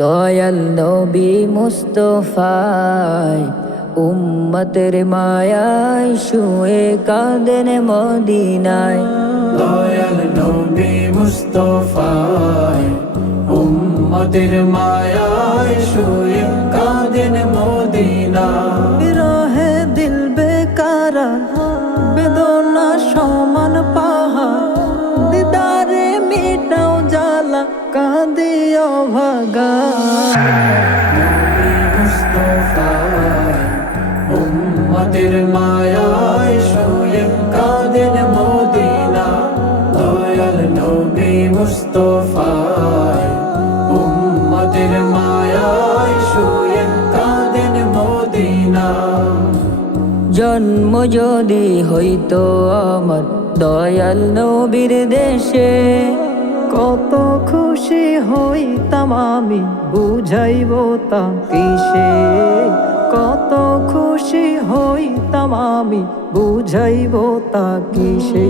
দয়াল নবী মুস্তফায় উম্মতের মায়ায় শুয়ে কাঁদেন মদিনায়। দয়াল নবী মুস্তফায় উম্মতের মায়ায় শুয়ে কাঁদেন মদিনা। বিরহে দিল বেকারা বেদনা সমান পাহাড়, দিদারে মিটাও জ্বালা কাঁদিও ভাগা। নবী মুস্তফায় উম্মতের মায়ায় শুয়ে কাঁদেন মদিনা। দয়াল নবী মুস্তফায় উম্মতের মায়ায় শুয়ে কাঁদেন মদিনা। জন্ম যদি হইতো আমার দয়াল নবীর দেশে, কত খুশি হইতাম আমি বুঝাইব তা কিসে। কত খুশি হইতাম আমি বুঝাইব তা কিসে।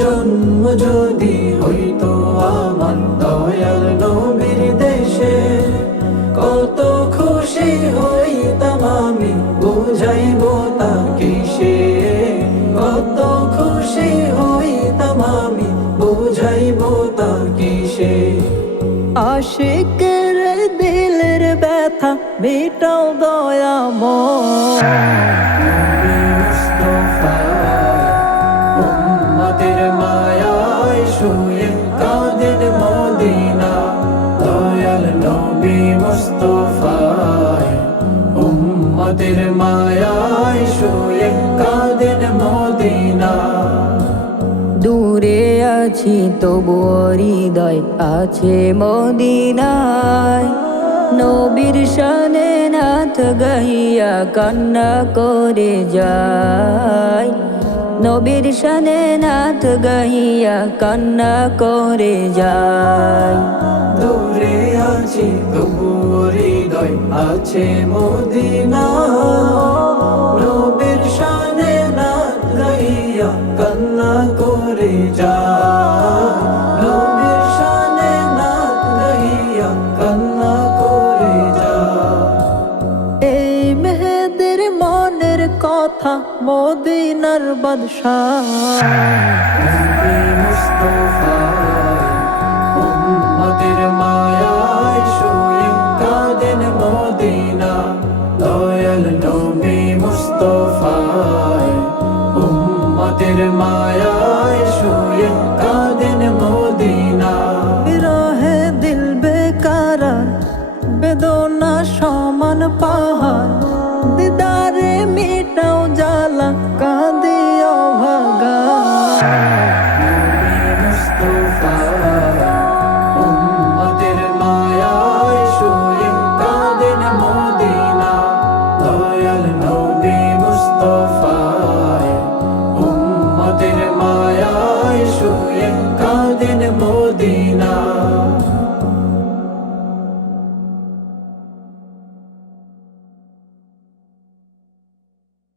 জন্ম যদি হইতো আমার দয়াল নবীর দেশে, কত খুশি হইতাম আমি বুঝাইব তা কিসে। কত খুশি হইতাম আমি বুঝাইব তা কিসে। আশিকের দিলের ব্যথা মিটাও দয়াময়। নবী মুস্তফায় উম্মতের মায়ায় শুয়ে কাঁদেন মদিনা। দয়াল নবী মুস্তফায় উম্মতের মায়ায় শুয়ে কাঁদেন মদিনা। দূরে আছি তবু হৃদয় আছে মদিনায়। নবীর শানে নাথ গাহিয়া কান্না করে যায়। নবীর শানে নাথ গাহিয়া কান্না করে যায়। দূরে আছি তবু হৃদয় আছে মদিনা। নবীর শানে নাত গাইয়া কান্না করে যায়। নবীর শানে নাত গাইয়া কান্না করে যায়। এই মেহেদের মনের কথা মদিনার বাদশাহ। নবী মুস্তফায় উম্মতের মায়ায় শুয়ে কাঁদেন মদিনা। দয়াল নবী মুস্তফায় উম্মতের মায়ায় শুয়ে কাঁদেন মদিনা। বিরহে দিল বেকারা বেদনা সমান পাহাড়, দিদারে মিটাও জ্বালা কাঁদিও ভাগা। নবী মুস্তফায় উম্মতের মায়ায় শুয়ে কাঁদেন মদিনা। দয়াল নবী মুস্তফায় উম্মতের মায়ায় শুয়ে কাঁদেন মদিনা।